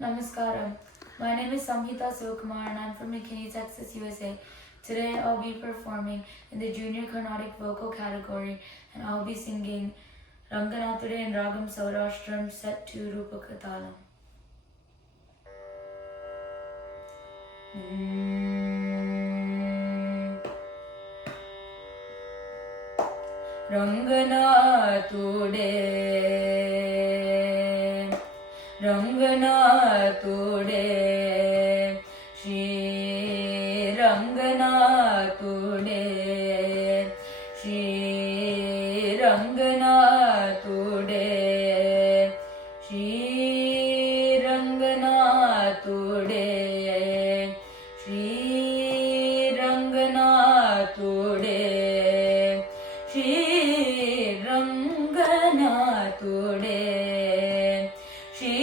Namaskaram. My name is Samhita Sivakumar and I'm from McKinney, Texas, USA. Today I'll be performing in the Junior Carnatic Vocal category and I'll be singing Ranganathude in Ragam Saurashtram set to Rupakatalam. Ranganathude Ranganathude Shri Ranganathude Shri Ranganathude Shri Ranganathude Shri Ranganathude Shri Ranganathude Shri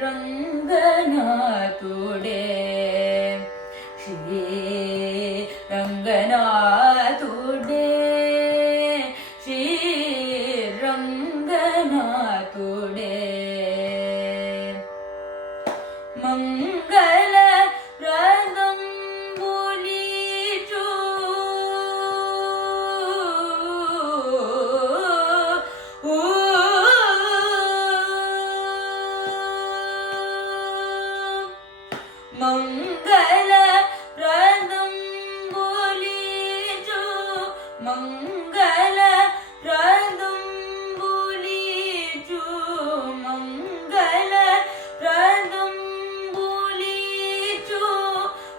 Ranganathude Shri Ranganathude Shri Ranganathude Mangala Pradam Bulichu Mangala Pradam Bulichu Mangala Pradam Bulichu Mangala Pradam Bulichu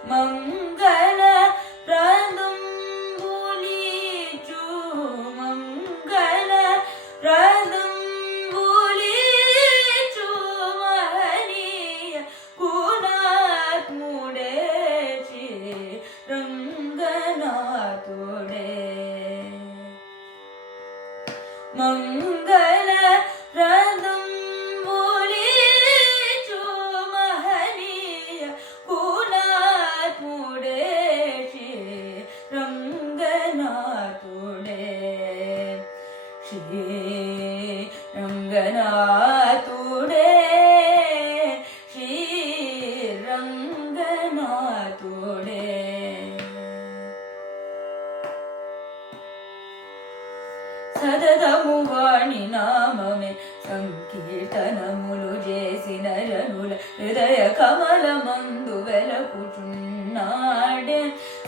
Mangala Pradam Bulichu Mangala Pradam Bulichu Mahaniya Kunat Mudechi Ranganathude Mangala Pradam Bulichu Mahaniya Kunat Mudechi Ranganathude Shri Ranganathude Shri Ranganathude సదదము వాణి నామమే సంకీర్తనములు చేసిన జనుల హృదయ కమలమందు వెలకుచున్నాడే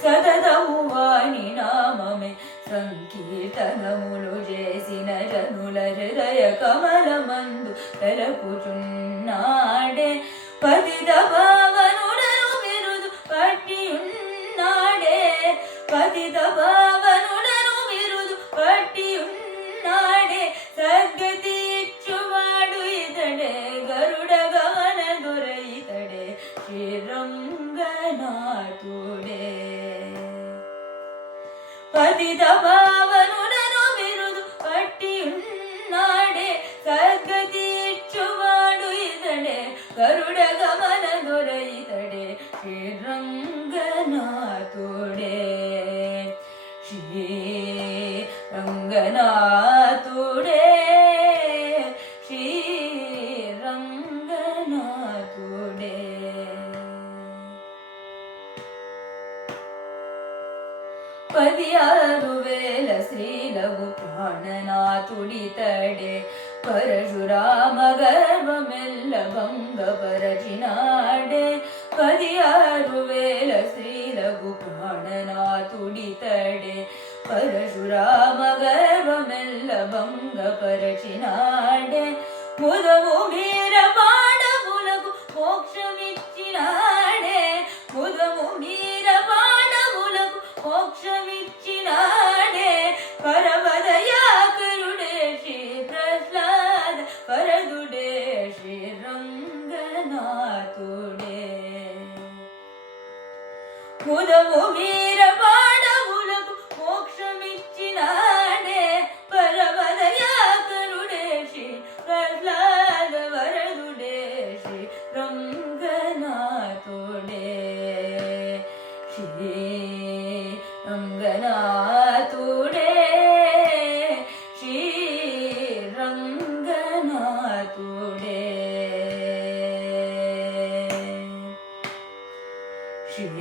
సదదము వాణి నామమే సంకీర్తనములు చేసిన జనుల హృదయ కమలమందు వెలకుచున్నాడే పతిత పావనుడను బిరుదు పట్టియున్నాడే పతిత పావనుడను బిరుదు పట్టియున్నాడే సద్గతి ఇచ్చువాడు ఇతడే గరుడ గమన దొర ఇతడే శ్రీ రంగనాథుడే పతిత పావనుడను బిరుదు పట్టియున్నాడే సద్గతి ఇచ్చువాడు ఇతడే గరుడ గమన దొర ఇతడే శ్రీ రంగనాథుడే శ్రీ రంగనాథుడే శ్రీ రంగనాథుడే పదియారు వేల శ్రీలవు ప్రాణనాథుడితడే పరశురామ గర్వమెల్ల భంగపరచినాడే పదియారు వేల శ్రీలగు ప్రాణనాథుడితడే పరశురామ గర్వమెల్ల భంగపరచినాడే ముదము మీర పాడవులకు మోక్షమిచ్చినాడే ముదము మీర పాడవులకు మోక్షమిచ్చినాడే పరమదయాకరుడే శ్రీ ప్రహ్లాద వరదుడే శ్రీ రంగనాథుడే ముదము మీర పాడవులకు మోక్షమిచ్చినాడే పరమదయాకరుడే శ్రీ ప్రహ్లాద వరదుడే శ్రీ రంగనాథుడే శ్రీ రంగనాథుడే శ్రీ రంగనాథుడే Shri